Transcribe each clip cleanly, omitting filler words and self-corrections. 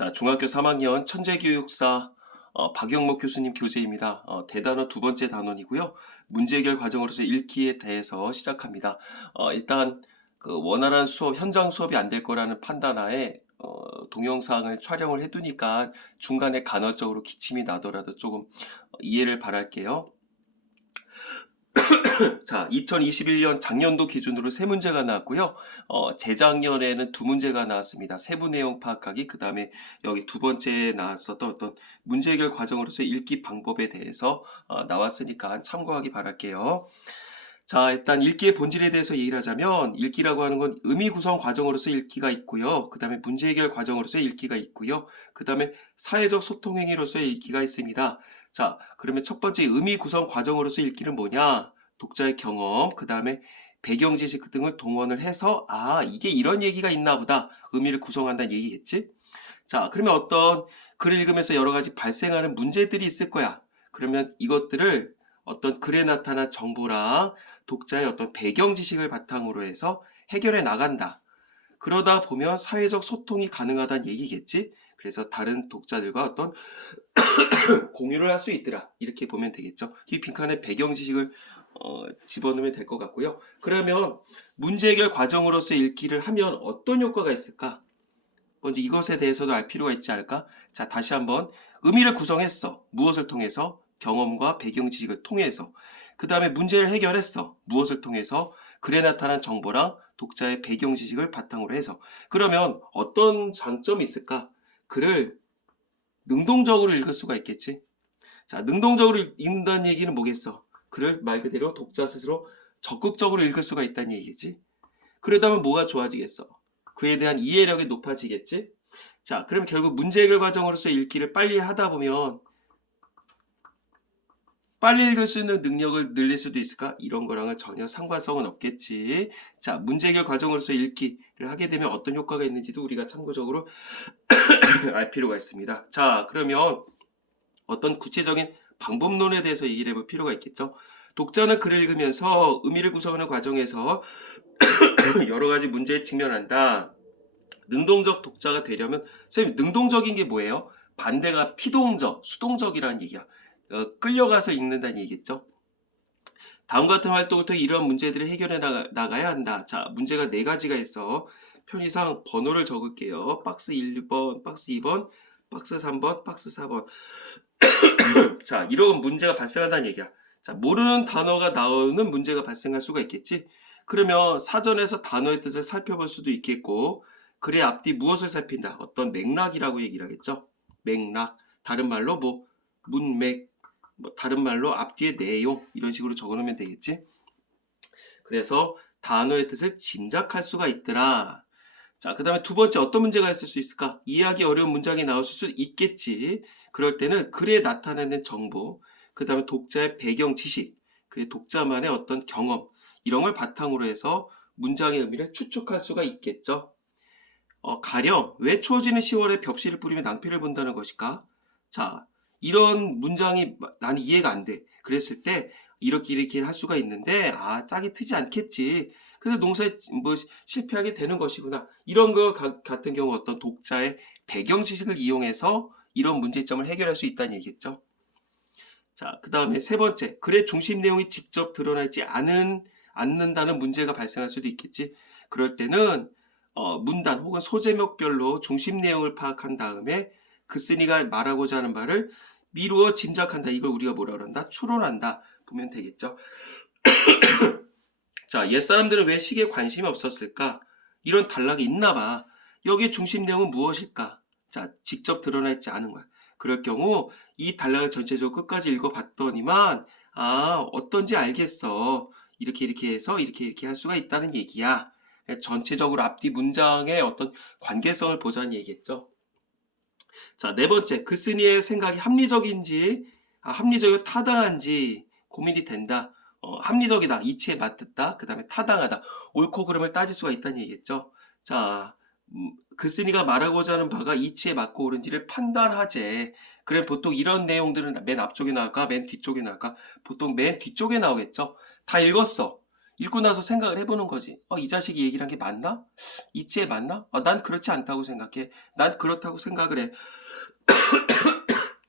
자, 중학교 3학년 천재교육사 박영목 교수님 교재입니다. 대단원 두 번째 단원이고요. 문제 해결 과정으로서 읽기에 대해서 시작합니다. 일단 그 원활한 수업, 현장 수업이 안 될 거라는 판단하에 동영상을 촬영을 해두니까 중간에 간헐적으로 기침이 나더라도 조금 이해를 바랄게요. 자, 2021년 작년도 기준으로 세 문제가 나왔고요. 재작년에는 두 문제가 나왔습니다. 세부 내용 파악하기, 그 다음에 여기 두 번째에 나왔었던 어떤 문제 해결 과정으로서 읽기 방법에 대해서 나왔으니까 참고하기 바랄게요. 자, 일단 읽기의 본질에 대해서 얘기를 하자면 읽기라고 하는 건 의미 구성 과정으로서 읽기가 있고요. 그 다음에 문제 해결 과정으로서 읽기가 있고요. 그 다음에 사회적 소통 행위로서의 읽기가 있습니다. 자, 그러면 첫 번째 의미 구성 과정으로서 읽기는 뭐냐? 독자의 경험, 그 다음에 배경 지식 등을 동원을 해서 이게 이런 얘기가 있나 보다. 의미를 구성한다는 얘기겠지? 자, 그러면 어떤 글을 읽으면서 여러 가지 발생하는 문제들이 있을 거야. 그러면 이것들을 어떤 글에 나타난 정보랑 독자의 어떤 배경 지식을 바탕으로 해서 해결해 나간다. 그러다 보면 사회적 소통이 가능하다는 얘기겠지? 그래서 다른 독자들과 어떤 공유를 할 수 있더라. 이렇게 보면 되겠죠. 이 빈칸에 배경 지식을 집어넣으면 될 것 같고요. 그러면 문제 해결 과정으로서 읽기를 하면 어떤 효과가 있을까? 먼저 이것에 대해서도 알 필요가 있지 않을까? 자, 다시 한번 의미를 구성했어. 무엇을 통해서? 경험과 배경 지식을 통해서. 그 다음에 문제를 해결했어. 무엇을 통해서? 글에 나타난 정보랑 독자의 배경 지식을 바탕으로 해서. 그러면 어떤 장점이 있을까? 글을 능동적으로 읽을 수가 있겠지. 자, 능동적으로 읽는다는 얘기는 뭐겠어? 글을 말 그대로 독자 스스로 적극적으로 읽을 수가 있다는 얘기겠지. 그러다면 뭐가 좋아지겠어? 그에 대한 이해력이 높아지겠지. 자, 그럼 결국 문제 해결 과정으로서 읽기를 빨리 하다 보면 빨리 읽을 수 있는 능력을 늘릴 수도 있을까? 이런 거랑은 전혀 상관성은 없겠지. 자, 문제 해결 과정으로서 읽기를 하게 되면 어떤 효과가 있는지도 우리가 참고적으로 알 필요가 있습니다. 자, 그러면 어떤 구체적인 방법론에 대해서 얘기를 해볼 필요가 있겠죠. 독자는 글을 읽으면서 의미를 구성하는 과정에서 여러 가지 문제에 직면한다. 능동적 독자가 되려면, 선생님, 능동적인 게 뭐예요? 반대가 피동적, 수동적이라는 얘기야. 끌려가서 읽는다는 얘기겠죠. 다음 같은 활동을 통해 이러한 문제들을 해결해 나가야 한다. 자, 문제가 네 가지가 있어. 편의상 번호를 적을게요. 박스 1번, 박스 2번, 박스 3번, 박스 4번. 자, 이런 문제가 발생한다는 얘기야. 자, 모르는 단어가 나오는 문제가 발생할 수가 있겠지. 그러면 사전에서 단어의 뜻을 살펴볼 수도 있겠고, 글의 앞뒤 무엇을 살핀다? 어떤 맥락이라고 얘기를 하겠죠. 맥락. 다른 말로 뭐 문맥, 뭐 다른 말로 앞뒤의 내용 이런 식으로 적어놓으면 되겠지. 그래서 단어의 뜻을 짐작할 수가 있더라. 자, 그 다음에 두 번째 어떤 문제가 있을 수 있을까? 이해하기 어려운 문장이 나올 수 있겠지. 그럴 때는 글에 나타나는 정보, 그 다음에 독자의 배경 지식, 그 독자만의 어떤 경험 이런 걸 바탕으로 해서 문장의 의미를 추측할 수가 있겠죠. 가령 왜 추워지는 10월에 벽실을 뿌리며 낭패를 본다는 것일까? 자, 이런 문장이 나는 이해가 안 돼. 그랬을 때 이렇게 할 수가 있는데 짝이 트지 않겠지. 그래서 농사에 뭐 실패하게 되는 것이구나. 이런 거 같은 경우 어떤 독자의 배경 지식을 이용해서 이런 문제점을 해결할 수 있다는 얘기겠죠. 자, 그 다음에 세 번째, 글의 중심 내용이 직접 드러나지 않는다는 문제가 발생할 수도 있겠지. 그럴 때는 문단 혹은 소제목별로 중심 내용을 파악한 다음에 글쓴이가 말하고자 하는 말을 미루어 짐작한다. 이걸 우리가 뭐라 그런다? 추론한다. 보면 되겠죠. 자, 옛사람들은 왜 시계에 관심이 없었을까? 이런 단락이 있나 봐. 여기에 중심 내용은 무엇일까? 자, 직접 드러나 있지 않은 거야. 그럴 경우 이 단락을 전체적으로 끝까지 읽어봤더니만 어떤지 알겠어. 이렇게 해서 이렇게 할 수가 있다는 얘기야. 전체적으로 앞뒤 문장의 어떤 관계성을 보자는 얘기겠죠. 자, 네 번째, 글쓴이의 생각이 합리적인지, 합리적이고 타당한지 고민이 된다. 합리적이다, 이치에 맞듣다, 그 다음에 타당하다, 옳고 그름을 따질 수가 있다는 얘기겠죠. 자, 글쓴이가 말하고자 하는 바가 이치에 맞고 옳은지를 판단하재. 그래 보통 이런 내용들은 맨 앞쪽에 나올까, 맨 뒤쪽에 나올까? 보통 맨 뒤쪽에 나오겠죠. 다 읽었어. 읽고 나서 생각을 해보는 거지. 이 자식이 얘기를 한 게 맞나? 이치에 맞나? 난 그렇지 않다고 생각해. 난 그렇다고 생각을 해.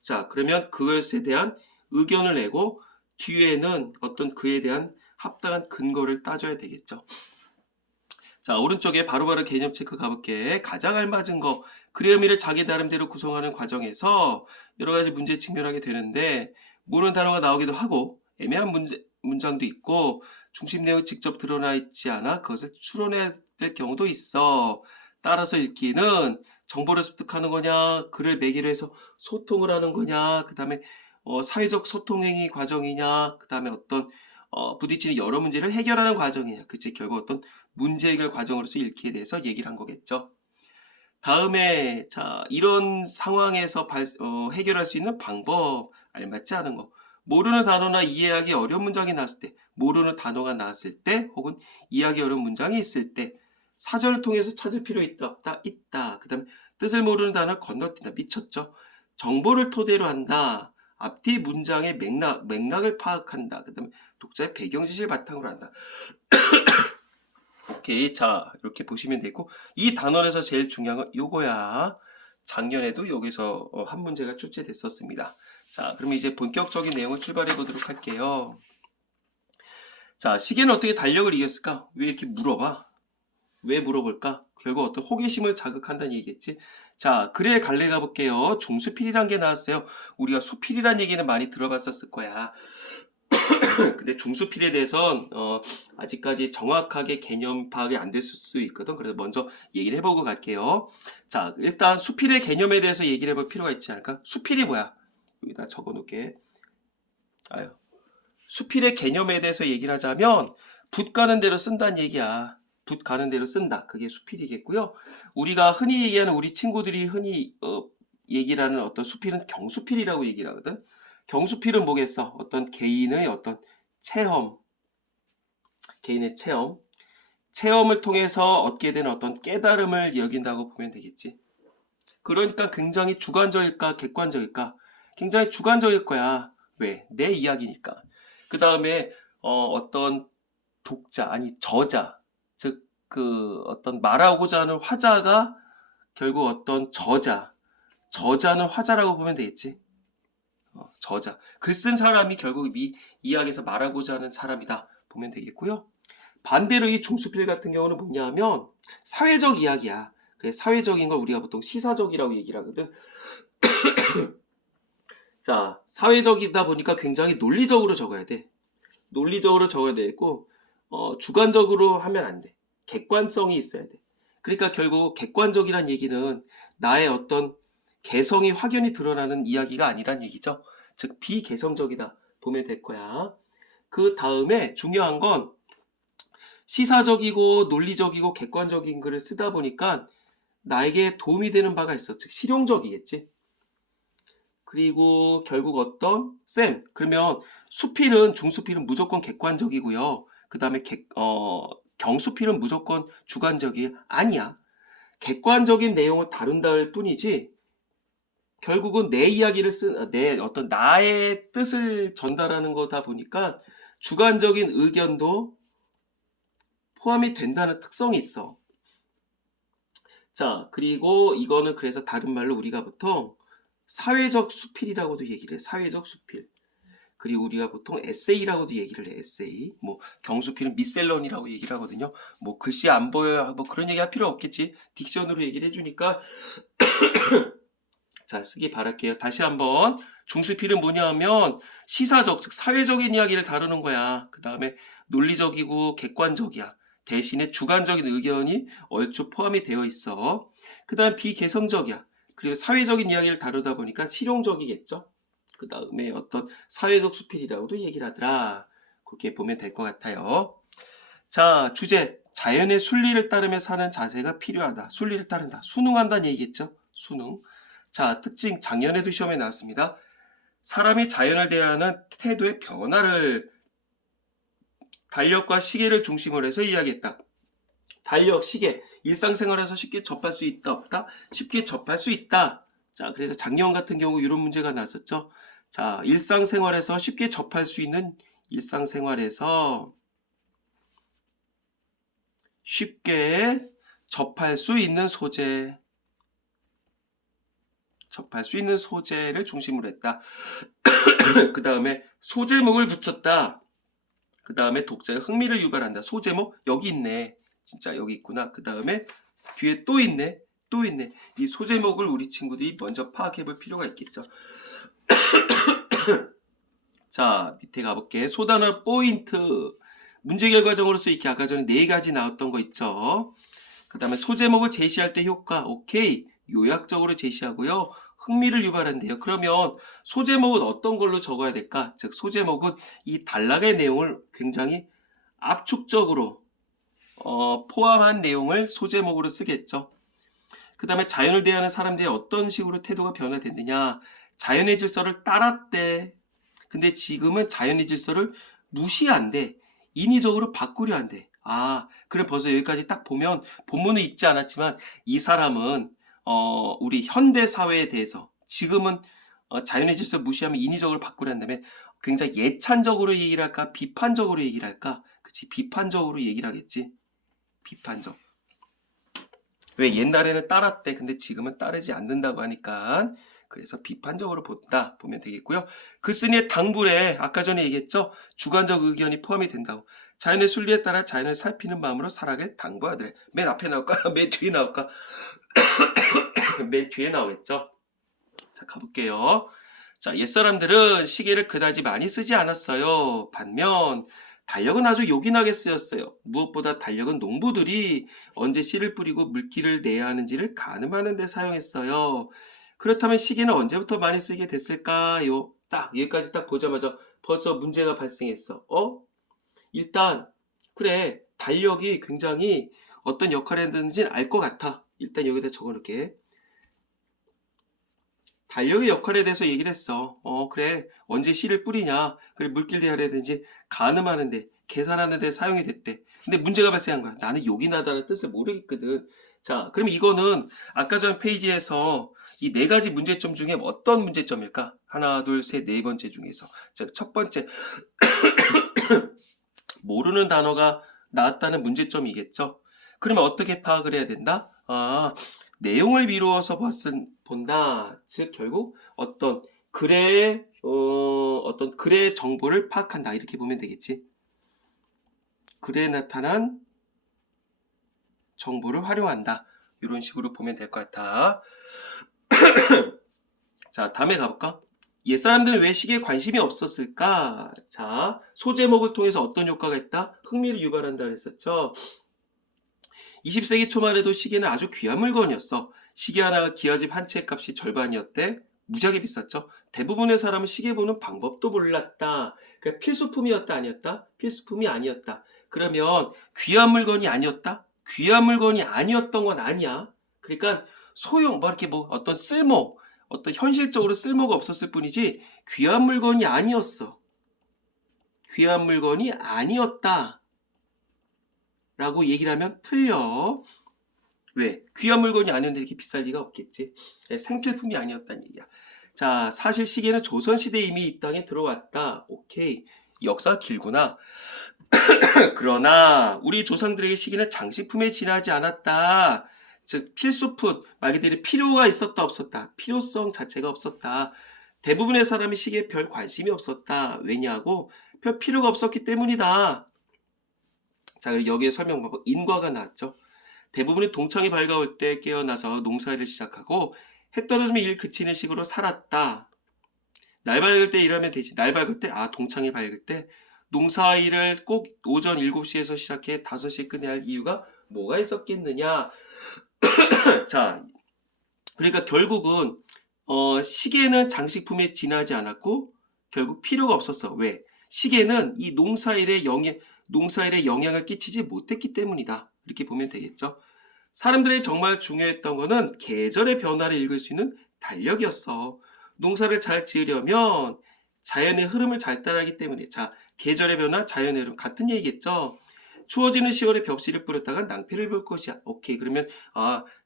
자, 그러면 그것에 대한 의견을 내고 뒤에는 어떤 그에 대한 합당한 근거를 따져야 되겠죠. 자, 오른쪽에 바로바로 개념 체크 가볼게. 가장 알맞은 거, 글의 의미를 자기 나름대로 구성하는 과정에서 여러 가지 문제에 직면하게 되는데 모르는 단어가 나오기도 하고 애매한 문장도 있고 중심 내용이 직접 드러나 있지 않아 그것을 추론해야 될 경우도 있어. 따라서 읽기는 정보를 습득하는 거냐, 글을 매개로 해서 소통을 하는 거냐, 그 다음에 사회적 소통행위 과정이냐, 그 다음에 어떤 부딪히는 여러 문제를 해결하는 과정이냐, 그치? 결국 어떤 문제 해결 과정으로서 읽기에 대해서 얘기를 한 거겠죠. 다음에 자 이런 상황에서 해결할 수 있는 방법, 알맞지 않은 거, 모르는 단어나 이해하기 어려운 문장이 나왔을 때, 모르는 단어가 나왔을 때, 혹은 이해하기 어려운 문장이 있을 때 사전을 통해서 찾을 필요 있다 없다? 있다. 그 다음에 뜻을 모르는 단어를 건너뛴다. 미쳤죠. 정보를 토대로 한다. 앞뒤 문장의 맥락을 파악한다. 그 다음에 독자의 배경 지식을 바탕으로 한다. 오케이. 자, 이렇게 보시면 되고, 이 단원에서 제일 중요한 건 요거야. 작년에도 여기서 한 문제가 출제됐었습니다. 자, 그러면 이제 본격적인 내용을 출발해 보도록 할게요. 자, 시계는 어떻게 달력을 이겼을까? 왜 이렇게 물어봐? 왜 물어볼까? 결국 어떤 호기심을 자극한다는 얘기겠지. 자, 글의 갈래 가볼게요. 중수필이란 게 나왔어요. 우리가 수필이란 얘기는 많이 들어봤었을 거야. 근데 중수필에 대해선 아직까지 정확하게 개념 파악이 안 됐을 수 있거든. 그래서 먼저 얘기를 해보고 갈게요. 자, 일단 수필의 개념에 대해서 얘기를 해볼 필요가 있지 않을까? 수필이 뭐야? 여기다 적어놓을게. 수필의 개념에 대해서 얘기를 하자면 붓 가는 대로 쓴다는 얘기야. 붓 가는 대로 쓴다. 그게 수필이겠고요. 우리가 흔히 얘기하는, 우리 친구들이 흔히 얘기를 하는 어떤 수필은 경수필이라고 얘기를 하거든. 경수필은 뭐겠어? 어떤 개인의 어떤 체험, 개인의 체험을 통해서 얻게 되는 어떤 깨달음을 여긴다고 보면 되겠지. 그러니까 굉장히 주관적일까, 객관적일까? 굉장히 주관적일 거야. 왜? 내 이야기니까. 그 다음에 어떤 독자, 아니 저자, 즉 그 어떤 말하고자 하는 화자가 결국 어떤 저자는 화자라고 보면 되겠지. 저자. 글 쓴 사람이 결국 이 이야기에서 말하고자 하는 사람이다 보면 되겠고요. 반대로 이 중수필 같은 경우는 뭐냐 하면 사회적 이야기야. 그래, 사회적인 걸 우리가 보통 시사적이라고 얘기를 하거든. 자, 사회적이다 보니까 굉장히 논리적으로 적어야 돼. 논리적으로 적어야 되고 주관적으로 하면 안 돼. 객관성이 있어야 돼. 그러니까 결국 객관적이란 얘기는 나의 어떤 개성이 확연히 드러나는 이야기가 아니란 얘기죠. 즉 비개성적이다 보면 될 거야. 그 다음에 중요한 건 시사적이고 논리적이고 객관적인 글을 쓰다 보니까 나에게 도움이 되는 바가 있어. 즉 실용적이겠지. 그리고 결국 그러면 수필은, 중수필은 무조건 객관적이고요. 그 다음에 경수필은 무조건 주관적이 아니야. 객관적인 내용을 다룬다일 뿐이지 결국은 내 이야기를 나의 뜻을 전달하는 거다 보니까 주관적인 의견도 포함이 된다는 특성이 있어. 자, 그리고 이거는 그래서 다른 말로 우리가 보통 사회적 수필이라고도 얘기를 해. 사회적 수필. 그리고 우리가 보통 에세이라고도 얘기를 해. 에세이. 뭐 경수필은 미셀런이라고 얘기를 하거든요. 뭐 글씨 안 보여요. 뭐 그런 얘기 할 필요 없겠지. 딕션으로 얘기를 해주니까 자, 쓰기 바랄게요. 다시 한번 중수필은 뭐냐 하면 시사적, 즉 사회적인 이야기를 다루는 거야. 그 다음에 논리적이고 객관적이야. 대신에 주관적인 의견이 얼추 포함이 되어 있어. 그 다음 비개성적이야. 그리고 사회적인 이야기를 다루다 보니까 실용적이겠죠. 그 다음에 어떤 사회적 수필이라고도 얘기를 하더라. 그렇게 보면 될 것 같아요. 자, 주제. 자연의 순리를 따르며 사는 자세가 필요하다. 순리를 따른다. 순응한다는 얘기겠죠. 순응. 자, 특징. 작년에도 시험에 나왔습니다. 사람이 자연을 대하는 태도의 변화를 달력과 시계를 중심으로 해서 이야기했다. 달력, 시계, 일상생활에서 쉽게 접할 수 있다, 없다? 쉽게 접할 수 있다. 자, 그래서 작년 같은 경우 이런 문제가 나왔었죠. 자, 일상생활에서 쉽게 접할 수 있는 일상생활에서 쉽게 접할 수 있는 소재. 접할 수 있는 소재를 중심으로 했다. 그 다음에 소제목을 붙였다. 그 다음에 독자의 흥미를 유발한다. 소제목 여기 있네. 진짜 여기 있구나. 그 다음에 뒤에 또 있네. 또 있네. 이 소제목을 우리 친구들이 먼저 파악해 볼 필요가 있겠죠. 자, 밑에 가볼게. 소단어 포인트. 문제 결과정으로서 이렇게 아까 전에 4가지 나왔던 거 있죠. 그 다음에 소제목을 제시할 때 효과. 오케이. 요약적으로 제시하고요. 흥미를 유발한대요. 그러면 소제목은 어떤 걸로 적어야 될까? 즉 소제목은 이 단락의 내용을 굉장히 압축적으로 포함한 내용을 소제목으로 쓰겠죠. 그 다음에 자연을 대하는 사람들이 어떤 식으로 태도가 변화됐느냐. 자연의 질서를 따랐대. 근데 지금은 자연의 질서를 무시한대. 인위적으로 바꾸려 한대. 아, 그래 벌써 여기까지 딱 보면 본문은 읽지 않았지만 이 사람은 우리 현대 사회에 대해서 지금은 자연의 질서 무시하면 인위적으로 바꾸려 한다면 굉장히 예찬적으로 얘기를 할까? 비판적으로 얘기를 할까? 그치, 비판적으로 얘기를 하겠지. 비판적. 왜 옛날에는 따랐대. 근데 지금은 따르지 않는다고 하니까 그래서 비판적으로 본다 보면 되겠고요. 글쓴이의 당부에 아까 전에 얘기했죠. 주관적 의견이 포함이 된다고. 자연의 순리에 따라 자연을 살피는 마음으로 살아가게 당부하더래. 맨 앞에 나올까? 맨 뒤에 나올까? 맨 뒤에 나오겠죠. 자, 가볼게요. 자, 옛사람들은 시계를 그다지 많이 쓰지 않았어요. 반면 달력은 아주 요긴하게 쓰였어요. 무엇보다 달력은 농부들이 언제 씨를 뿌리고 물기를 내야 하는지를 가늠하는 데 사용했어요. 그렇다면 시계는 언제부터 많이 쓰게 됐을까요? 딱 여기까지 딱 보자마자 벌써 문제가 발생했어. 일단 그래, 달력이 굉장히 어떤 역할을 했는지는 알 것 같아. 일단 여기다 적어놓을게. 달력의 역할에 대해서 얘기를 했어. 그래, 언제 씨를 뿌리냐, 그래, 물길 내야라든지 가늠하는데, 계산하는데 사용이 됐대. 근데 문제가 발생한 거야. 나는 요긴하다는 뜻을 모르겠거든. 자, 그럼 이거는 아까 전 페이지에서 이 4가지 문제점 중에 어떤 문제점일까? 하나, 둘, 셋, 4번째 중에서. 즉, 첫 번째, 모르는 단어가 나왔다는 문제점이겠죠. 그러면 어떻게 파악을 해야 된다? 내용을 미루어서 본다. 즉 결국 어떤 글의 정보를 파악한다. 이렇게 보면 되겠지. 글에 나타난 정보를 활용한다. 이런 식으로 보면 될 것 같아. 자, 다음에 가볼까? 옛사람들은 왜 시계에 관심이 없었을까? 자, 소제목을 통해서 어떤 효과가 있다? 흥미를 유발한다 그랬었죠. 20세기 초만 해도 시계는 아주 귀한 물건이었어. 시계 하나가 기와집 한 채 값이 절반이었대. 무지하게 비쌌죠. 대부분의 사람은 시계 보는 방법도 몰랐다. 그러니까 필수품이었다 아니었다? 필수품이 아니었다. 그러면 귀한 물건이 아니었다? 귀한 물건이 아니었던 건 아니야. 그러니까 소용, 이렇게 어떤 쓸모, 어떤 현실적으로 쓸모가 없었을 뿐이지 귀한 물건이 아니었어. 귀한 물건이 아니었다. 라고 얘기를 하면 틀려. 왜? 귀한 물건이 아니었는데 이렇게 비쌀 리가 없겠지. 생필품이 아니었다는 얘기야. 자, 사실 시계는 조선시대에 이미 이 땅에 들어왔다. 오케이. 역사가 길구나. 그러나 우리 조상들에게 시계는 장식품에 지나지 않았다. 즉 필수품, 말 그대로 필요가 있었다 없었다. 필요성 자체가 없었다. 대부분의 사람이 시계에 별 관심이 없었다. 왜냐하고 별 필요가 없었기 때문이다. 자, 그리고 여기에 설명 방법 인과가 나왔죠. 대부분이 동창이 밝아올 때 깨어나서 농사일을 시작하고 해 떨어지면 일 그치는 식으로 살았다. 날 밝을 때 일하면 되지. 날 밝을 때, 동창이 밝을 때 농사일을 꼭 오전 7시에서 시작해 5시에 끝내야 할 이유가 뭐가 있었겠느냐. 자, 그러니까 결국은 시계는 장식품에 지나지 않았고 결국 필요가 없었어. 왜? 시계는 이 농사일에 영향을 끼치지 못했기 때문이다. 이렇게 보면 되겠죠. 사람들이 정말 중요했던 거는 계절의 변화를 읽을 수 있는 달력이었어. 농사를 잘 지으려면 자연의 흐름을 잘 따라하기 때문에. 자, 계절의 변화, 자연의 흐름 같은 얘기겠죠. 추워지는 10월에 벽씨를 뿌렸다가 낭패를 볼 것이야. 오케이. 그러면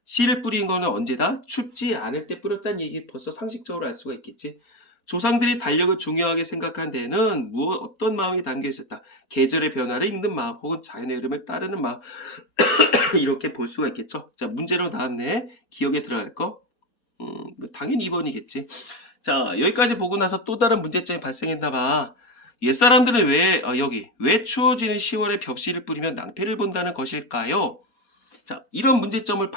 씨를 뿌린 거는 언제다? 춥지 않을 때 뿌렸다는 얘기 벌써 상식적으로 알 수가 있겠지. 조상들이 달력을 중요하게 생각한 데에는 어떤 마음이 담겨 있었다. 계절의 변화를 읽는 마음 혹은 자연의 흐름을 따르는 마음 이렇게 볼 수가 있겠죠. 자, 문제로 나왔네. 기억에 들어갈 거. 당연히 2번이겠지. 자, 여기까지 보고 나서 또 다른 문제점이 발생했나 봐. 옛사람들은 왜 추워지는 10월에 벽시를 뿌리면 낭패를 본다는 것일까요? 자, 이런 문제점을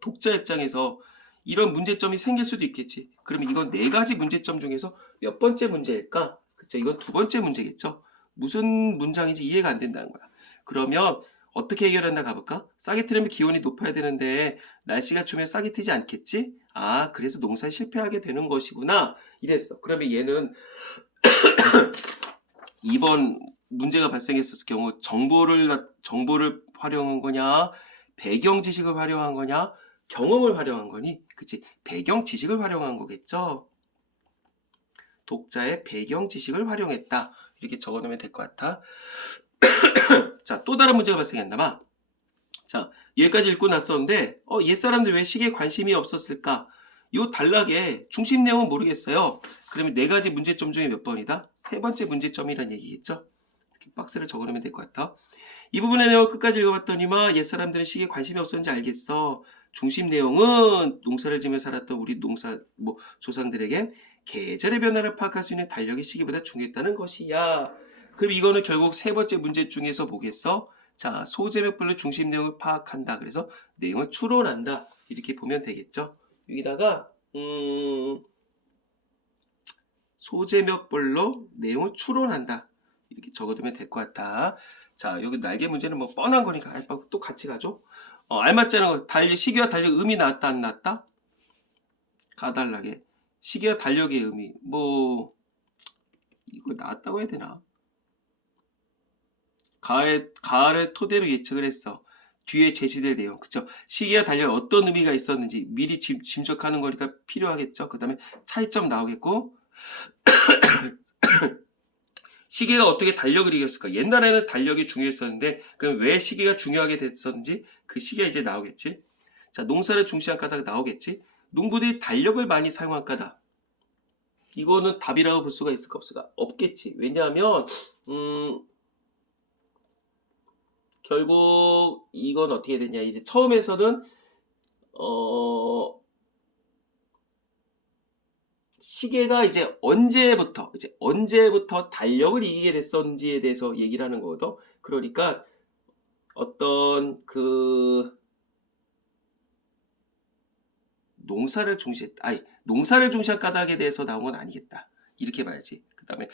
독자 입장에서 이런 문제점이 생길 수도 있겠지. 그러면 이건 4가지 문제점 중에서 몇 번째 문제일까? 그쵸? 이건 2번째 문제겠죠. 무슨 문장인지 이해가 안 된다는 거야. 그러면 어떻게 해결한다 가볼까? 싹이 트려면 기온이 높아야 되는데 날씨가 추우면 싹이 트지 않겠지? 아, 그래서 농사에 실패하게 되는 것이구나. 이랬어. 그러면 얘는 2번 문제가 발생했을 경우 정보를 활용한 거냐, 배경 지식을 활용한 거냐, 경험을 활용한 거니? 그치? 배경 지식을 활용한 거겠죠? 독자의 배경 지식을 활용했다. 이렇게 적어놓으면 될 것 같아. 자, 또 다른 문제가 발생했나 봐. 자, 여기까지 읽고 났었는데, 옛사람들 왜 시계에 관심이 없었을까? 요 단락의 중심 내용은 모르겠어요. 그러면 4가지 문제점 중에 몇 번이다? 3번째 문제점이란 얘기겠죠? 이렇게 박스를 적어놓으면 될 것 같아. 이 부분의 내용 끝까지 읽어봤더니만 옛사람들은 시계에 관심이 없었는지 알겠어. 중심 내용은 농사를 지며 살았던 우리 조상들에겐 계절의 변화를 파악할 수 있는 달력이 시계보다 중요했다는 것이야. 그럼 이거는 결국 3번째 문제 중에서 뭐겠어? 자, 소제목별로 중심 내용을 파악한다. 그래서 내용을 추론한다. 이렇게 보면 되겠죠. 여기다가 소제목별로 내용을 추론한다. 이렇게 적어두면 될 것 같다. 자, 여기 날개 문제는 뭐 뻔한 거니까 또 같이 가죠. 알맞지 않은 거. 시계와 달력 의미 나왔다 안 나왔다? 가달라게. 시계와 달력의 의미. 이거 나왔다고 해야 되나? 가을을 토대로 예측을 했어. 뒤에 제시될 내용. 그쵸? 시계와 달력에 어떤 의미가 있었는지 미리 짐작하는 거니까 필요하겠죠. 그 다음에 차이점 나오겠고. 시계가 어떻게 달력을 이겼을까? 옛날에는 달력이 중요했었는데 그럼 왜 시계가 중요하게 됐었는지 그 시계가 이제 나오겠지. 자, 농사를 중시한 까닭 나오겠지. 농부들이 달력을 많이 사용한 까닭. 이거는 답이라고 볼 수가 있을까 없을까? 없겠지. 왜냐하면 결국 이건 어떻게 되냐. 이제 처음에서는 시계가 이제 언제부터 달력을 이기게 됐었는지에 대해서 얘기를 하는 거거든. 그러니까 어떤 농사를 중시한 까닭에 대해서 나온 건 아니겠다. 이렇게 봐야지. 그 다음에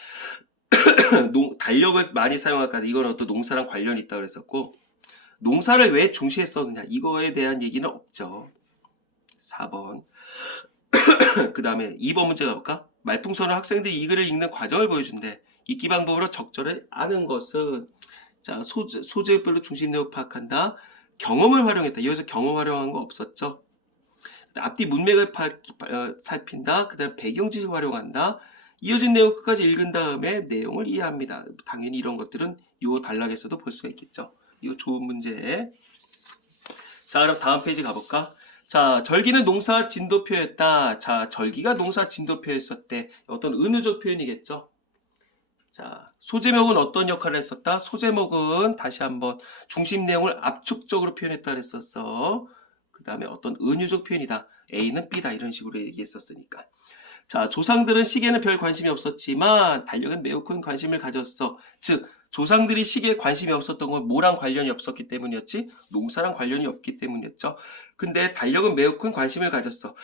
달력을 많이 사용할 까닭, 이건 어떤 농사랑 관련이 있다고 그랬었고, 농사를 왜 중시했었느냐, 이거에 대한 얘기는 없죠. 4번. 그 다음에 2번 문제 가볼까? 말풍선은 학생들이 이 글을 읽는 과정을 보여준대. 읽기 방법으로 적절을 아는 것은, 자, 소재별로 중심 내용을 파악한다. 경험을 활용했다. 여기서 경험 활용한 거 없었죠? 앞뒤 문맥을 살핀다. 그 다음 배경 지식을 활용한다. 이어진 내용 끝까지 읽은 다음에 내용을 이해합니다. 당연히 이런 것들은 이 단락에서도 볼 수가 있겠죠. 이거 좋은 문제. 자, 그럼 다음 페이지 가볼까? 자, 절기는 농사 진도표였다. 자, 절기가 농사 진도표였었대. 어떤 은유적 표현이겠죠. 자, 소제목은 어떤 역할을 했었다? 소제목은 다시 한번 중심 내용을 압축적으로 표현했다 그랬었어. 그 다음에 어떤 은유적 표현이다. A는 B다. 이런 식으로 얘기했었으니까. 자, 조상들은 시계는 별 관심이 없었지만 달력은 매우 큰 관심을 가졌어. 즉, 조상들이 시계에 관심이 없었던 건 뭐랑 관련이 없었기 때문이었지? 농사랑 관련이 없기 때문이었죠. 근데 달력은 매우 큰 관심을 가졌어.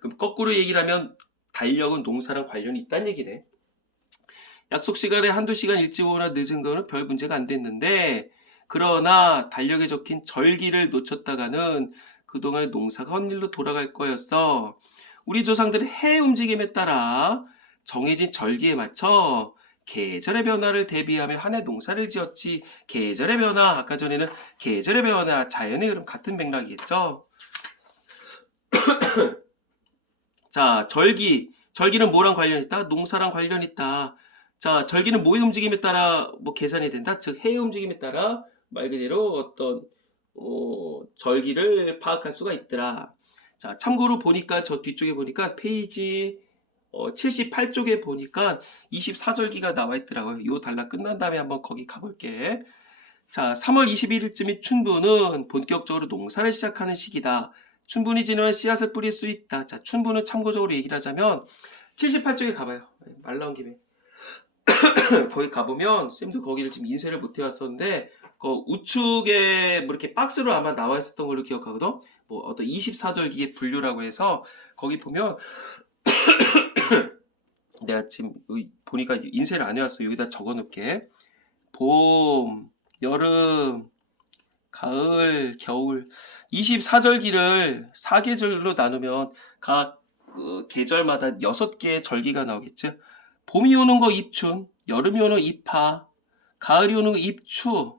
그럼 거꾸로 얘기를 하면 달력은 농사랑 관련이 있다는 얘기네. 약속 시간에 한두 시간 일찍 오거나 늦은 거는 별 문제가 안 됐는데, 그러나 달력에 적힌 절기를 놓쳤다가는 그동안의 농사가 헛일로 돌아갈 거였어. 우리 조상들의 해 움직임에 따라 정해진 절기에 맞춰 계절의 변화를 대비하며 한 해 농사를 지었지. 계절의 변화, 아까 전에는 계절의 변화, 자연의 흐름 같은 맥락이겠죠. 자, 절기는 뭐랑 관련 있다? 농사랑 관련 있다. 자, 절기는 뭐의 움직임에 따라 계산이 된다? 즉, 해의 움직임에 따라 말 그대로 어떤 절기를 파악할 수가 있더라. 자, 참고로 보니까 저 뒤쪽에 보니까 페이지 78쪽에 보니까 24절기가 나와 있더라고요. 요 단락 끝난 다음에 한번 거기 가볼게. 자, 3월 21일쯤이 춘부는 본격적으로 농사를 시작하는 시기다. 춘분이 지나면 씨앗을 뿌릴 수 있다. 자, 춘부는 참고적으로 얘기를 하자면 78쪽에 가봐요. 말 나온 김에. 거기 가보면 쌤도 거기를 지금 인쇄를 못 해왔었는데 그 우측에 뭐 이렇게 박스로 아마 나와 있었던 걸로 기억하거든. 뭐 어떤 24절기의 분류라고 해서 거기 보면 내가 지금 여기 보니까 인쇄를 안 해왔어. 여기다 적어놓을게. 봄, 여름, 가을, 겨울 24절기를 4계절로 나누면 각 그 계절마다 6개의 절기가 나오겠죠. 봄이 오는 거 입춘, 여름이 오는 거 입하, 가을이 오는 거 입추,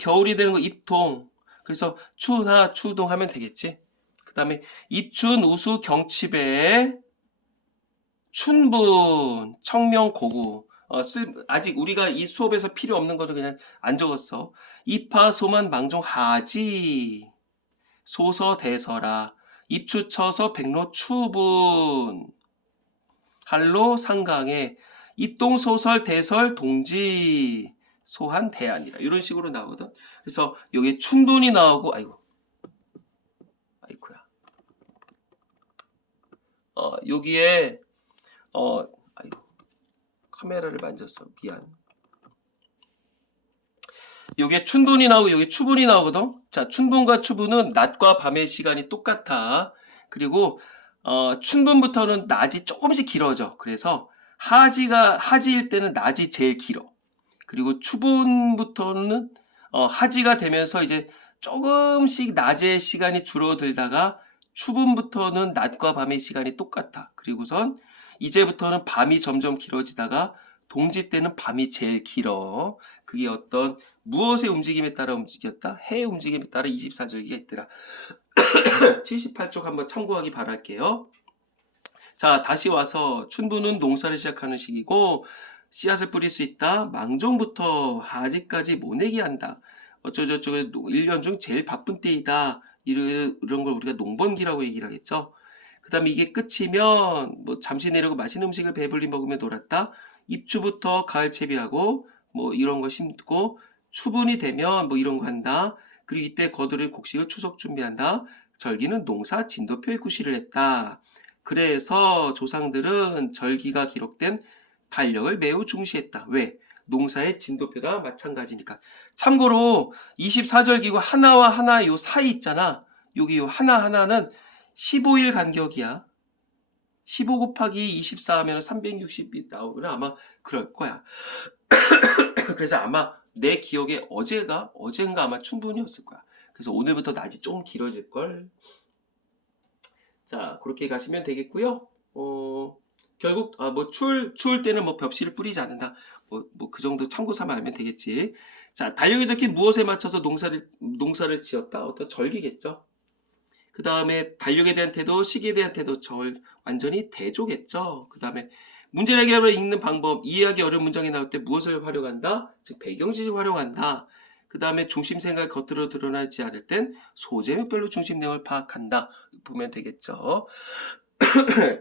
겨울이 되는 거 입동. 그래서 추하, 추동 하면 되겠지. 그 다음에 입춘, 우수, 경칩에 춘분, 청명, 고구. 아직 우리가 이 수업에서 필요 없는 거를 그냥 안 적었어. 입하, 소만, 망종, 하지, 소서, 대서라. 입추, 처서, 백로, 추분. 한로, 상강에. 입동, 소설, 대설, 동지, 소한, 대안이라. 이런 식으로 나오거든. 그래서 여기 춘분이 나오고, 아이고야. 여기에, 아이고. 카메라를 만졌어. 미안. 여기에 춘분이 나오고 여기 추분이 나오거든. 자, 춘분과 추분은 낮과 밤의 시간이 똑같아. 그리고 춘분부터는 낮이 조금씩 길어져. 그래서 하지일 때는 낮이 제일 길어. 그리고 추분부터는 하지가 되면서 이제 조금씩 낮의 시간이 줄어들다가 추분부터는 낮과 밤의 시간이 똑같아. 그리고선 이제부터는 밤이 점점 길어지다가 동지 때는 밤이 제일 길어. 그게 어떤 무엇의 움직임에 따라 움직였다? 해의 움직임에 따라 24절기가 있더라. 78쪽 한번 참고하기 바랄게요. 자, 다시 와서 춘부는 농사를 시작하는 시기고 씨앗을 뿌릴 수 있다. 망종부터 하지까지 모내기 한다. 어쩌저쩌고 1년 중 제일 바쁜 때이다. 이런 걸 우리가 농번기라고 얘기를 하겠죠. 그 다음에 이게 끝이면 뭐 잠시 내려고 맛있는 음식을 배불리 먹으며 놀았다. 입추부터 가을 채비하고 뭐 이런 거 심고 추분이 되면 뭐 이런 거 한다. 그리고 이때 거두를 곡식을 추석 준비한다. 절기는 농사 진도표에 구시를 했다. 그래서 조상들은 절기가 기록된 달력을 매우 중시했다. 왜? 농사의 진도표가 마찬가지니까. 참고로 24절기고 하나와 하나 요 사이 있잖아. 여기 요 하나하나는 15일 간격이야. 15 곱하기 24 하면 360이 나오면 아마 그럴 거야. 그래서 아마 내 기억에 어젠가 아마 춘분이었을 거야. 그래서 오늘부터 낮이 좀 길어질걸. 자, 그렇게 가시면 되겠고요. 결국 뭐 추울 때는 뭐 벽실을 뿌리지 않는다. 뭐 그 정도 참고 삼아 알면 되겠지. 자, 달력에 적힌 무엇에 맞춰서 농사를 지었다. 어떤 절기겠죠. 그 다음에 달력에 대한 태도, 시기에 대한 태도, 완전히 대조겠죠. 그 다음에 문제를 해결하며 읽는 방법, 이해하기 어려운 문장이 나올 때 무엇을 활용한다? 즉 배경지식을 활용한다. 그 다음에 중심 생각이 겉으로 드러나지 않을 땐 소제목별로 중심 내용을 파악한다. 보면 되겠죠.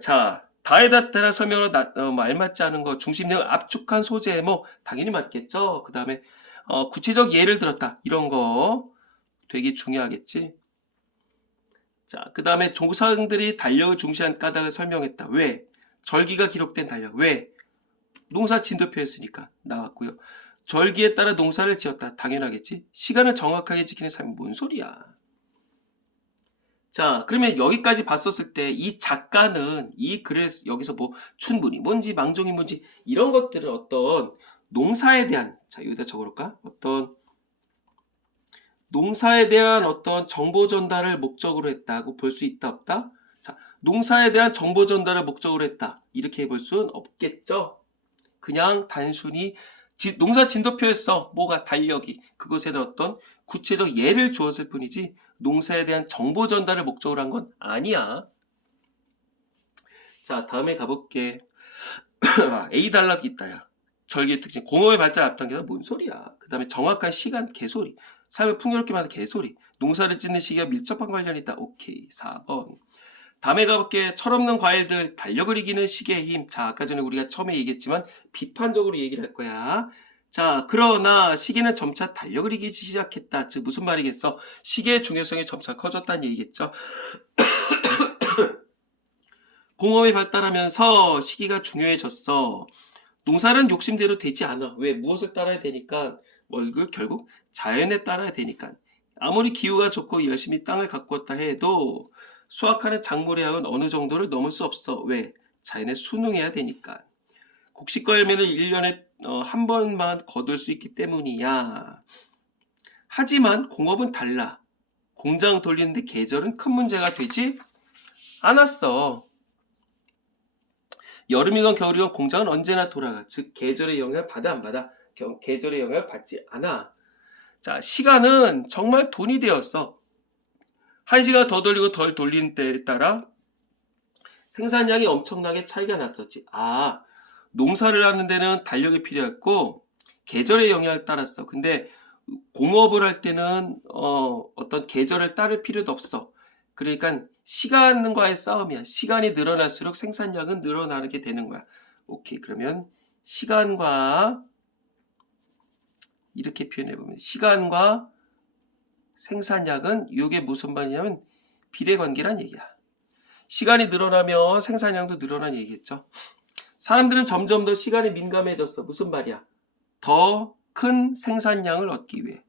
자, 다에다 따라 설명을 알맞지 않은 거, 중심 내용을 압축한 소제목 당연히 맞겠죠. 그 다음에 구체적 예를 들었다. 이런 거 되게 중요하겠지. 자, 그 다음에 조상들이 달력을 중시한 까닭을 설명했다. 왜? 절기가 기록된 달력. 왜? 농사 진도표였으니까 나왔고요. 절기에 따라 농사를 지었다. 당연하겠지. 시간을 정확하게 지키는 삶이 뭔 소리야. 자, 그러면 여기까지 봤었을 때 이 작가는 이 글에 여기서 뭐 춘분이 뭔지 망종이 뭔지 이런 것들은 어떤 농사에 대한, 자, 여기다 적어볼까? 어떤 농사에 대한 어떤 정보 전달을 목적으로 했다고 볼 수 있다 없다? 자, 농사에 대한 정보 전달을 목적으로 했다. 이렇게 볼 수는 없겠죠. 그냥 단순히 농사 진도표였어. 뭐가 달력이. 그것에는 어떤 구체적 예를 주었을 뿐이지 농사에 대한 정보 전달을 목적으로 한 건 아니야. 자, 다음에 가볼게. A 단락이 있다야. 절기의 특징. 공업의 발전을 앞당겨서 뭔 소리야. 그 다음에 정확한 시간 개소리. 삶을 풍요롭게 만든 개소리. 농사를 짓는 시기와 밀접한 관련이 있다. 오케이. 4번. 다음에 가볼게. 철없는 과일들, 달력을 이기는 시계의 힘. 자, 아까 전에 우리가 처음에 얘기했지만 비판적으로 얘기를 할 거야. 자, 그러나 시계는 점차 달력을 이기기 시작했다. 즉 무슨 말이겠어? 시계의 중요성이 점차 커졌다는 얘기겠죠. 공업이 발달하면서 시기가 중요해졌어. 농사는 욕심대로 되지 않아. 왜? 무엇을 따라야 되니까? 결국 자연에 따라야 되니까. 아무리 기후가 좋고 열심히 땅을 가꾸었다 해도 수확하는 작물의 양은 어느 정도를 넘을 수 없어. 왜? 자연에 순응해야 되니까. 곡식과 열매는 1년에 한 번만 거둘 수 있기 때문이야. 하지만 공업은 달라. 공장 돌리는데 계절은 큰 문제가 되지 않았어. 여름이건 겨울이건 공장은 언제나 돌아가. 즉 계절의 영향을 받아 안 받아? 계절의 영향을 받지 않아. 자, 시간은 정말 돈이 되었어. 1시간 더 돌리고 덜 돌리는 때에 따라 생산량이 엄청나게 차이가 났었지. 아, 농사를 하는 데는 달력이 필요했고 계절의 영향을 따랐어. 근데 공업을 할 때는 어떤 계절을 따를 필요도 없어. 그러니까 시간과의 싸움이야. 시간이 늘어날수록 생산량은 늘어나게 되는 거야. 오케이, 그러면 시간과 이렇게 표현해보면 시간과 생산량은 이게 무슨 말이냐면 비례관계란 얘기야. 시간이 늘어나면 생산량도 늘어나는 얘기겠죠. 사람들은 점점 더 시간에 민감해졌어. 무슨 말이야? 더 큰 생산량을 얻기 위해.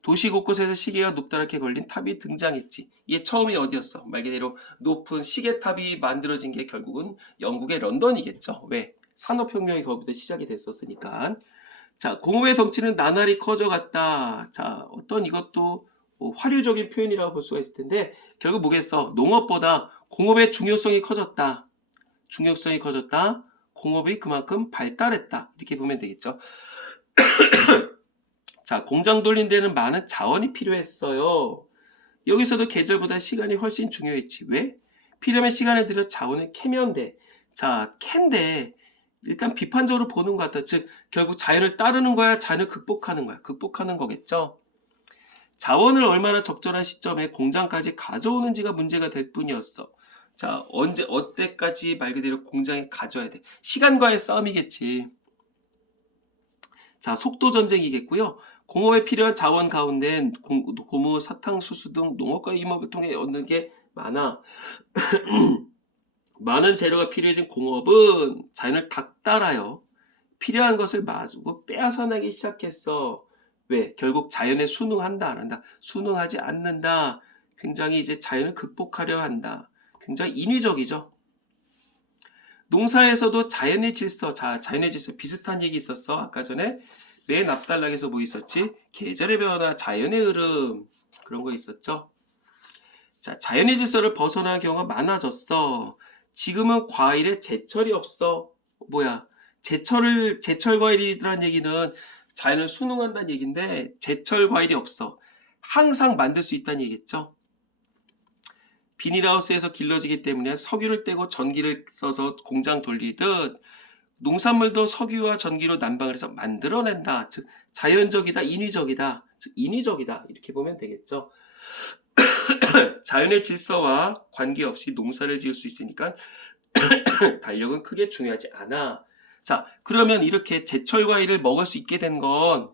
도시 곳곳에서 시계가 높다랗게 걸린 탑이 등장했지. 이게 처음이 어디였어? 말 그대로 높은 시계탑이 만들어진 게 결국은 영국의 런던이겠죠. 왜? 산업혁명이 거기부터 시작이 됐었으니까. 자, 공업의 덩치는 나날이 커져갔다. 자, 어떤 이것도 화류적인 표현이라고 볼 수가 있을 텐데 결국 뭐겠어? 농업보다 공업의 중요성이 커졌다. 중요성이 커졌다. 공업이 그만큼 발달했다. 이렇게 보면 되겠죠. 자, 공장 돌린 데는 많은 자원이 필요했어요. 여기서도 계절보다 시간이 훨씬 중요했지. 왜? 필요하면 시간을 들여 자원을 캐면 돼. 자, 캔데 일단 비판적으로 보는 것 같다. 즉 결국 자연을 따르는 거야, 자연을 극복하는 거야. 극복하는 거겠죠. 자원을 얼마나 적절한 시점에 공장까지 가져오는지가 문제가 될 뿐이었어. 자, 어때까지 말 그대로 공장에 가져야 돼. 시간과의 싸움이겠지. 자, 속도 전쟁이겠고요. 공업에 필요한 자원 가운데 고무, 사탕수수 등 농업과 임업을 통해 얻는 게 많아. 많은 재료가 필요해진 공업은 자연을 닥달하여 필요한 것을 마주고 빼앗아내기 시작했어. 왜? 결국 자연에 순응한다, 안 한다? 순응하지 않는다. 굉장히 이제 자연을 극복하려 한다. 굉장히 인위적이죠. 농사에서도 자연의 질서, 자, 자연의 질서 비슷한 얘기 있었어. 아까 전에 맨 앞단락에서 뭐 있었지? 계절의 변화, 자연의 흐름 그런 거 있었죠. 자, 자연의 질서를 벗어나는 경우가 많아졌어. 지금은 과일에 제철이 없어. 뭐야? 제철 과일이라는 얘기는 자연을 순응한다는 얘기인데 제철 과일이 없어. 항상 만들 수 있다는 얘기겠죠. 비닐하우스에서 길러지기 때문에 석유를 떼고 전기를 써서 공장 돌리듯 농산물도 석유와 전기로 난방을 해서 만들어낸다. 즉 자연적이다, 인위적이다. 즉 인위적이다. 이렇게 보면 되겠죠. 자연의 질서와 관계없이 농사를 지을 수 있으니까 달력은 크게 중요하지 않아. 자, 그러면 이렇게 제철 과일을 먹을 수 있게 된 건,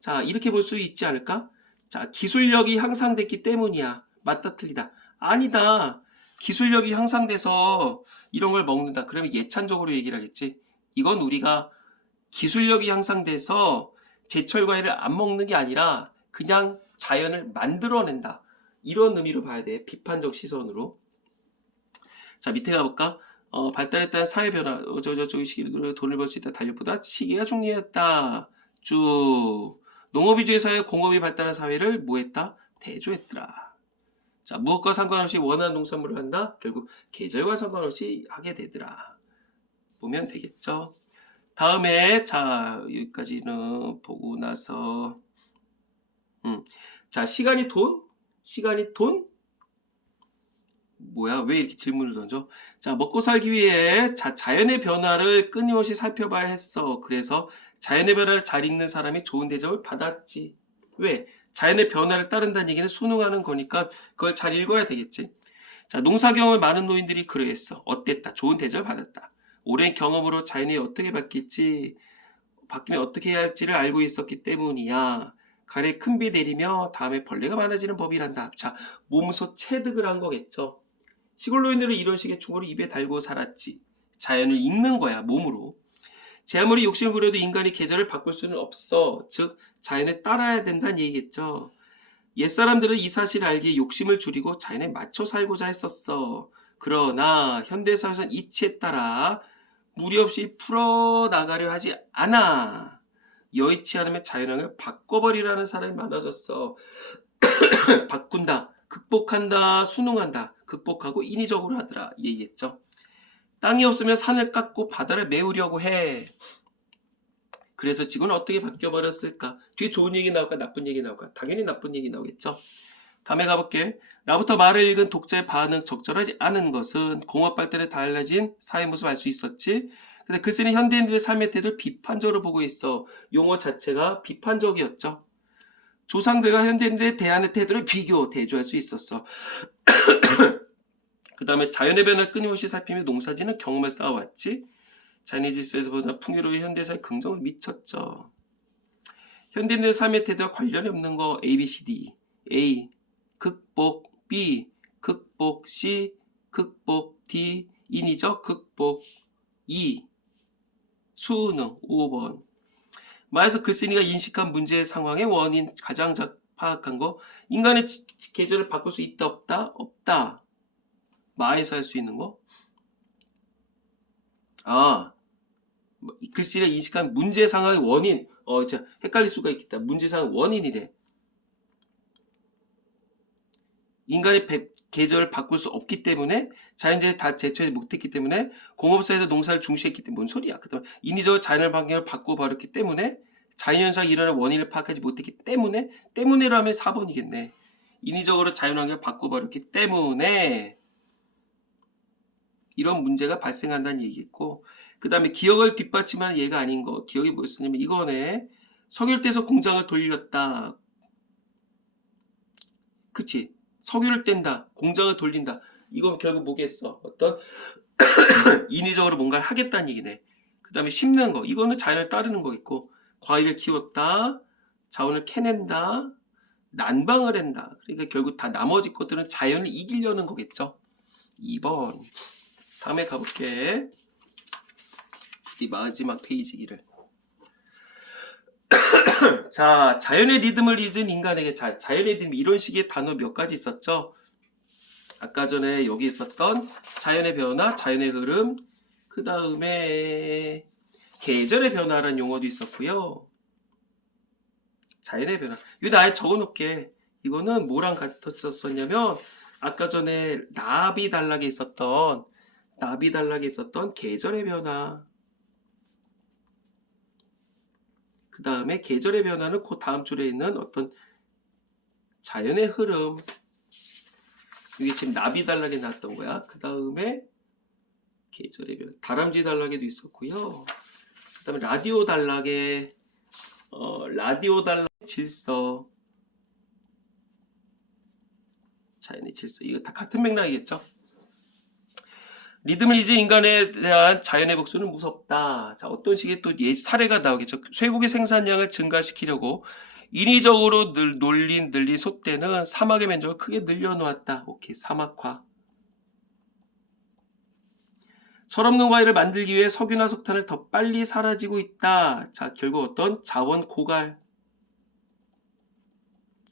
자, 이렇게 볼 수 있지 않을까? 자, 기술력이 향상됐기 때문이야. 맞다, 틀리다. 아니다. 기술력이 향상돼서 이런 걸 먹는다. 그러면 예찬적으로 얘기를 하겠지. 이건 우리가 기술력이 향상돼서 제철 과일을 안 먹는 게 아니라 그냥 자연을 만들어낸다. 이런 의미로 봐야 돼. 비판적 시선으로. 자, 밑에 가볼까? 발달했다는 사회 변화. 저기 시기로 돈을 벌 수 있다. 달력보다 시기가 중요했다. 쭉. 농업 위주의 사회, 공업이 발달한 사회를 뭐 했다? 대조했더라. 자, 무엇과 상관없이 원하는 농산물을 한다? 결국 계절과 상관없이 하게 되더라. 보면 되겠죠. 다음에 자, 여기까지는 보고 나서 자, 시간이 돈? 시간이 돈? 뭐야? 왜 이렇게 질문을 던져? 자, 먹고 살기 위해 자연의 변화를 끊임없이 살펴봐야 했어. 그래서 자연의 변화를 잘 읽는 사람이 좋은 대접을 받았지. 왜? 자연의 변화를 따른다는 얘기는 순응하는 거니까 그걸 잘 읽어야 되겠지. 자, 농사 경험이 많은 노인들이 그러했어. 어땠다? 좋은 대접을 받았다. 오랜 경험으로 자연이 어떻게 바뀌면 어떻게 해야 할지를 알고 있었기 때문이야. 가래 큰 비 내리며 다음에 벌레가 많아지는 법이란다. 자, 몸소 체득을 한 거겠죠. 시골 노인들은 이런 식의 충고를 입에 달고 살았지. 자연을 읽는 거야, 몸으로. 제 아무리 욕심을 부려도 인간이 계절을 바꿀 수는 없어. 즉, 자연에 따라야 된다는 얘기겠죠. 옛사람들은 이 사실을 알기에 욕심을 줄이고 자연에 맞춰 살고자 했었어. 그러나 현대사회에서는 이치에 따라 무리 없이 풀어나가려 하지 않아. 여의치 않으면 자연환경을 바꿔버리라는 사람이 많아졌어. 바꾼다, 극복한다, 순응한다. 극복하고 인위적으로 하더라. 얘기했죠. 땅이 없으면 산을 깎고 바다를 메우려고 해. 그래서 지구는 어떻게 바뀌어버렸을까? 뒤에 좋은 얘기 나올까 나쁜 얘기 나올까? 당연히 나쁜 얘기 나오겠죠. 다음에 가볼게. 나부터 말을 읽은 독자의 반응 적절하지 않은 것은 공업 발달에 달라진 사회 모습을 알 수 있었지. 근데 글쓰는 현대인들의 삶의 태도를 비판적으로 보고 있어. 용어 자체가 비판적이었죠. 조상들과 현대인들의 대안의 태도를 대조할 수 있었어. 그 다음에 자연의 변화를 끊임없이 살피며 농사지는 경험을 쌓아왔지. 자연의 질서에서보다 풍요로운 현대사에 긍정을 미쳤죠. 현대인들의 삶의 태도와 관련이 없는 거 A, B, C, D. A. 극복. B. 극복. C. 극복. D. 인위적 극복. E. 수능. 5번. 마에서 글쓴이가 인식한 문제의 상황의 원인 가장 파악한 거. 인간의 계절을 바꿀 수 있다 없다? 없다. 마에서 할 수 있는 거. 글씨를 인식한 문제 상황의 원인. 헷갈릴 수가 있겠다. 문제 상황 원인이래. 인간이 계절을 바꿀 수 없기 때문에, 자연재해에 다 제초하지 못했기 때문에, 공업사에서 농사를 중시했기 때문에, 뭔 소리야. 그다음에 인위적으로 자연의 환경을 바꿔버렸기 때문에, 자연현상이 일어나는 원인을 파악하지 못했기 때문에라면 4번이겠네. 인위적으로 자연환경을 바꿔버렸기 때문에 이런 문제가 발생한다는 얘기겠고, 그 다음에 기억을 뒷받침하는 얘가 아닌 거. 기억이 뭐였냐면 이거네. 석유를 떼서 공장을 돌렸다. 그치? 석유를 뗀다. 공장을 돌린다. 이건 결국 뭐겠어? 어떤 인위적으로 뭔가를 하겠다는 얘기네. 그 다음에 심는 거. 이거는 자연을 따르는 거겠고, 과일을 키웠다. 자원을 캐낸다. 난방을 한다. 그러니까 결국 다 나머지 것들은 자연을 이기려는 거겠죠. 2번. 다음에 가볼게. 이 마지막 페이지기를. 자, 자연의 리듬을 잊은 인간에게 자연의 리듬, 이런 식의 단어 몇 가지 있었죠. 아까 전에 여기 있었던 자연의 변화, 자연의 흐름, 그 다음에 계절의 변화라는 용어도 있었고요. 자연의 변화. 이거 아예 적어놓을게. 이거는 뭐랑 같았었냐면 아까 전에 나비단락에 있었던 계절의 변화. 그 다음에 계절의 변화는 그 다음 줄에 있는 어떤 자연의 흐름. 이게 지금 나비단락에 나왔던 거야. 그 다음에 계절의 변화. 다람쥐 단락에도 있었고요. 그 다음에 라디오 단락에 질서. 자연의 질서. 이거 다 같은 맥락이겠죠. 리듬을 잊은 인간에 대한 자연의 복수는 무섭다. 자, 어떤 식의 또 사례가 나오겠죠. 쇠고기 생산량을 증가시키려고 인위적으로 늘린 솥대는 사막의 면적을 크게 늘려놓았다. 오케이, 사막화. 철없는 과일을 만들기 위해 석유나 석탄을 더 빨리 사라지고 있다. 자, 결국 어떤 자원 고갈.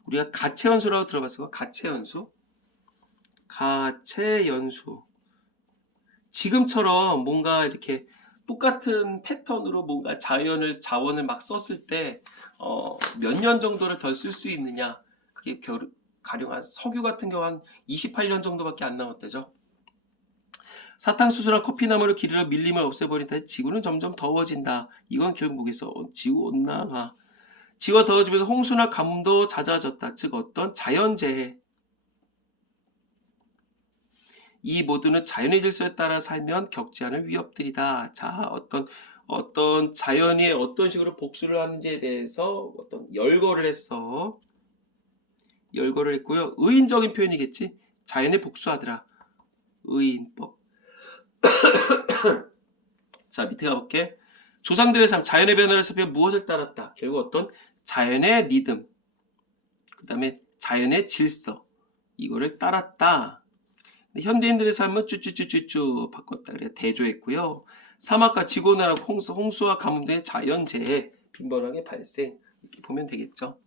우리가 가채연수라고 들어봤어. 가채연수. 지금처럼 뭔가 이렇게 똑같은 패턴으로 뭔가 자원을 막 썼을 때 몇 년 정도를 더 쓸 수 있느냐. 그게 가령 한 석유 같은 경우 한 28년 정도밖에 안 남았대죠. 사탕수수나 커피나무를 기르려 밀림을 없애버린다. 지구는 점점 더워진다. 이건 결국에서 지구온난화. 지구가 더워지면서 홍수나 가뭄도 잦아졌다. 즉 어떤 자연재해. 이 모두는 자연의 질서에 따라 살면 겪지 않을 위협들이다. 자, 어떤 자연이 어떤 식으로 복수를 하는지에 대해서 어떤 열거를 했어. 열거를 했고요. 의인적인 표현이겠지. 자연에 복수하더라. 의인법. 자, 밑에 가볼게. 조상들의 삶, 자연의 변화를 살펴 무엇을 따랐다? 결국 어떤 자연의 리듬, 그 다음에 자연의 질서, 이거를 따랐다. 현대인들의 삶은 쭈쭈쭈쭈쭈 바꿨다. 그래 대조했고요. 사막과 지구온난화, 홍수와 가뭄 등의 자연재해 빈번하게 발생, 이렇게 보면 되겠죠.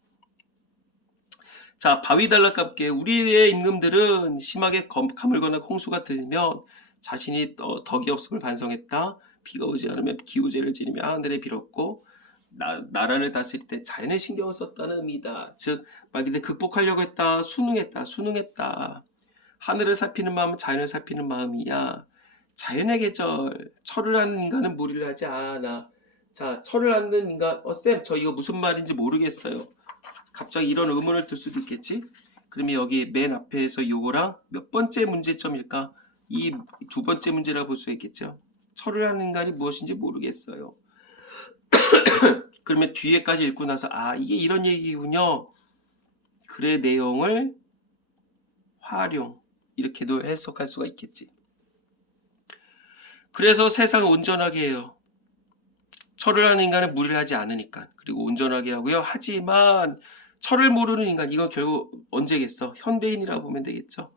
자, 바위달락갑게 우리의 임금들은 심하게 가물거나 홍수가 들면 자신이 덕이 없음을 반성했다. 비가 오지 않으면 기우제를 지니며 하늘에 빌었고 나라를 다스릴 때 자연의 신경을 썼다는 의미다. 즉 말 그대로 극복하려고 했다. 순응했다. 하늘을 살피는 마음은 자연을 살피는 마음이야. 자연의 계절, 철을 하는 인간은 무리를 하지 않아. 자, 철을 하는 인간, 쌤, 저 이거 무슨 말인지 모르겠어요. 갑자기 이런 의문을 들 수도 있겠지? 그러면 여기 맨 앞에서 요거랑 몇 번째 문제점일까? 이 두 번째 문제라고 볼 수 있겠죠? 철을 하는 인간이 무엇인지 모르겠어요. 그러면 뒤에까지 읽고 나서 이게 이런 얘기군요. 글의 내용을 활용, 이렇게도 해석할 수가 있겠지. 그래서 세상을 온전하게 해요. 철을 하는 인간은 무리를 하지 않으니까. 그리고 온전하게 하고요. 하지만 철을 모르는 인간, 이건 결국 언제겠어? 현대인이라고 보면 되겠죠.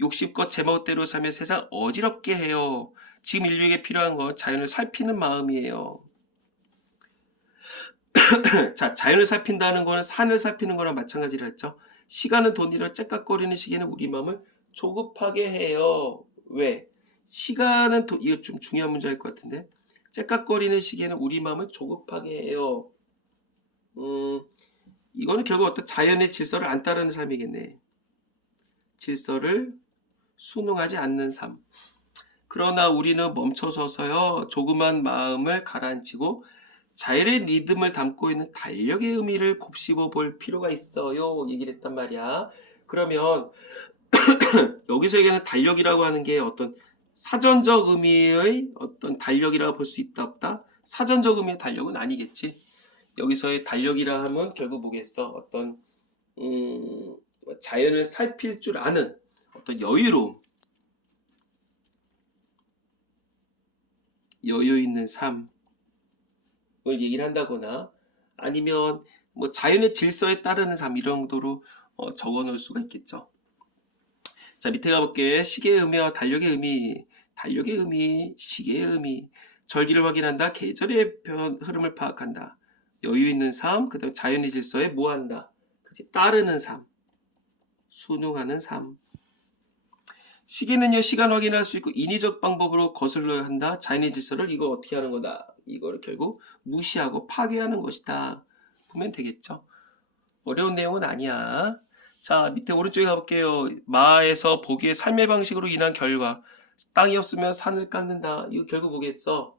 욕심껏 제멋대로 살며 세상 어지럽게 해요. 지금 인류에게 필요한 건 자연을 살피는 마음이에요. 자, 자연을 살핀다는 거는 산을 살피는 거랑 마찬가지라 했죠. 시간은 돈이라 째깍거리는 시계는 우리 마음을 조급하게 해요. 왜? 시간은 돈, 이거 좀 중요한 문제일 것 같은데. 째깍거리는 시계는 우리 마음을 조급하게 해요. 이거는 결국 어떤 자연의 질서를 안 따르는 삶이겠네. 질서를 순응하지 않는 삶. 그러나 우리는 멈춰서서요. 조그만 마음을 가라앉히고 자연의 리듬을 담고 있는 달력의 의미를 곱씹어 볼 필요가 있어요. 얘기를 했단 말이야. 그러면 여기서 얘기하는 달력이라고 하는 게 어떤 사전적 의미의 어떤 달력이라고 볼 수 있다 없다? 사전적 의미의 달력은 아니겠지. 여기서의 달력이라 하면 결국 뭐겠어? 어떤 자연을 살필 줄 아는 어떤 여유로움, 여유 있는 삶을 얘기를 한다거나 아니면 뭐 자연의 질서에 따르는 삶, 이런 정도로 적어 놓을 수가 있겠죠. 자, 밑에 가볼게. 시계의 의미와 달력의 의미, 시계의 의미, 절기를 확인한다, 계절의 흐름을 파악한다, 여유 있는 삶, 그 다음에 자연의 질서에 뭐 한다, 그치? 따르는 삶, 순응하는 삶. 시계는요, 시간 확인할 수 있고 인위적 방법으로 거슬러 한다. 자연의 질서를 이거 어떻게 하는 거다. 이거를 결국 무시하고 파괴하는 것이다. 보면 되겠죠. 어려운 내용은 아니야. 자, 밑에 오른쪽에 가볼게요. 마에서 보기의 삶의 방식으로 인한 결과. 땅이 없으면 산을 깎는다. 이거 결국 뭐겠어?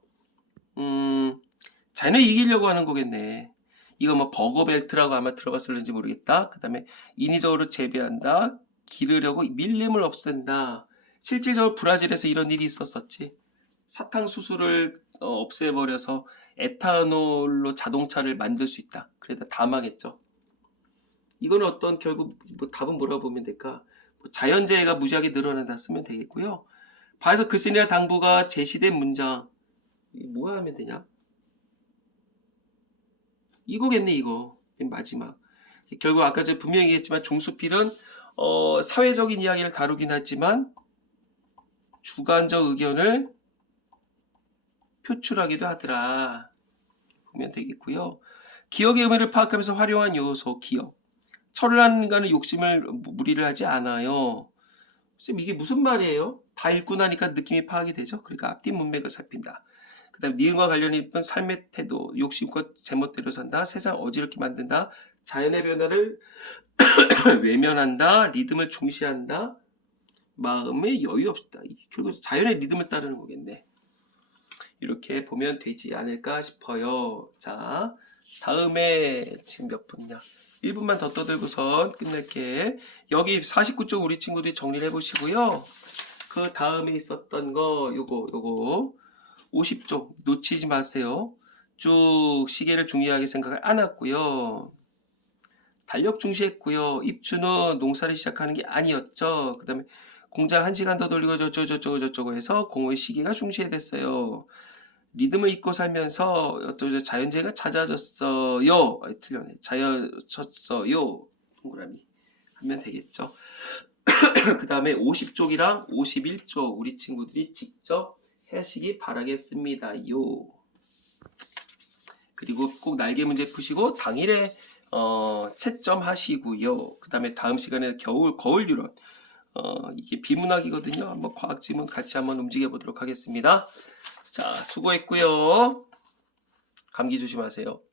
자연을 이기려고 하는 거겠네. 이거 뭐 버거벨트라고 아마 들어봤을는지 모르겠다. 그 다음에 인위적으로 재배한다. 기르려고 밀림을 없앤다. 실질적으로 브라질에서 이런 일이 있었었지. 사탕수수를 없애버려서 에탄올로 자동차를 만들 수 있다. 그래도 다 망했죠. 이건 어떤 결국 답은 뭐라고 보면 될까? 자연재해가 무지하게 늘어난다 쓰면 되겠고요. 바에서 글쓴이와 당부가 제시된 문장, 뭐 하면 되냐? 이거겠네. 이거 맨 마지막. 결국 아까 제가 분명히 얘기했지만 중수필은 사회적인 이야기를 다루긴 하지만 주관적 의견을 표출하기도 하더라. 보면 되겠고요. 기억의 의미를 파악하면서 활용한 요소, 기억. 철을 하는 인간은 욕심을 무리를 하지 않아요. 쌤, 이게 무슨 말이에요? 다 읽고 나니까 느낌이 파악이 되죠. 그러니까 앞뒤 문맥을 살핀다. 그 다음 니은과 관련이 있는 삶의 태도, 욕심껏 제멋대로 산다, 세상 어지럽게 만든다, 자연의 변화를 외면한다, 리듬을 중시한다, 마음에 여유 없다. 결국 자연의 리듬을 따르는 거겠네. 이렇게 보면 되지 않을까 싶어요. 자, 다음에 지금 몇 분이냐? 1분만 더 떠들고선 끝낼게. 여기 49쪽 우리 친구들이 정리를 해보시고요. 그 다음에 있었던 거 요거 50쪽 놓치지 마세요. 쭉 시계를 중요하게 생각을 안 했고요. 달력 중시했고요. 입주는 농사를 시작하는 게 아니었죠. 그 다음에 공장 1시간 더 돌리고 저쩌고 해서 공의 시기가 중시됐어요. 리듬을 잊고 살면서 어쩌죠 자연재해가 잦아졌어요. 틀렸네. 잦아졌어요. 동그라미 하면 되겠죠. 그 다음에 50쪽이랑 51쪽 우리 친구들이 직접 하시기 바라겠습니다요. 그리고 꼭 날개 문제 푸시고 당일에 채점하시고요. 그 다음에 다음 시간에 거울 유론 이게 비문학이거든요. 한번 과학 지문 같이 한번 움직여 보도록 하겠습니다. 자, 수고했고요. 감기 조심하세요.